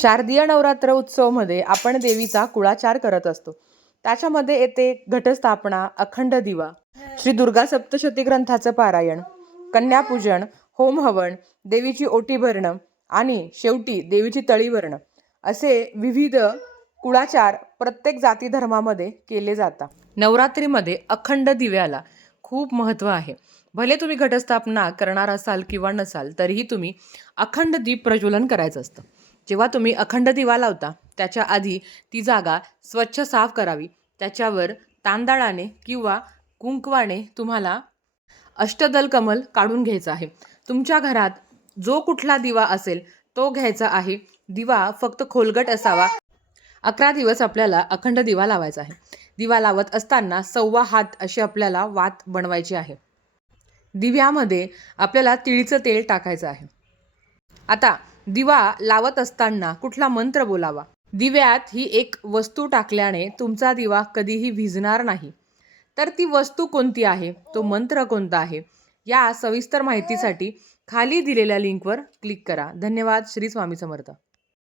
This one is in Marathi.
शारदीय नवरात्र उत्सवमध्ये आपण देवीचा कुळाचार करत असतो. त्याच्यामध्ये येते घटस्थापना अखंड दिवा श्री दुर्गा सप्तशती ग्रंथाचं पारायण कन्यापूजन होम हवन देवीची ओटी भरणं आणि शेवटी देवीची तळी भरणं. असे विविध कुळाचार प्रत्येक जाती धर्मामध्ये केले जातात. नवरात्रीमध्ये अखंड दिव्याला खूप महत्त्व आहे. भले तुम्ही घटस्थापना करणार असाल किंवा नसाल तरीही तुम्ही अखंड दीप प्रज्वलन करायचं असतं. जेव्हा तुम्ही अखंड दिवा लावता त्याच्या आधी ती जागा स्वच्छ साफ करावी. त्याच्यावर तांदळाने किंवा कुंकवाने तुम्हाला अष्टदल कमल काढून घ्यायचं आहे. तुमच्या घरात जो कुठला दिवा असेल तो घ्यायचा आहे. दिवा फक्त खोलगट असावा. अकरा दिवस आपल्याला अखंड दिवा लावायचा आहे. दिवा लावत असताना सव्वा हात अशी आपल्याला वात बनवायची आहे. दिव्यामध्ये आपल्याला तिळीचं तेल टाकायचं आहे. आता दिवा लावत असताना कुठला मंत्र बोलावा? दिव्यात ही एक वस्तू टाकल्याने तुमचा दिवा कधीही भिजणार नाही. तर ती वस्तू कोणती आहे? तो मंत्र कोणता आहे? या सविस्तर माहितीसाठी खाली दिलेल्या लिंकवर क्लिक करा. धन्यवाद. श्री स्वामी समर्थ.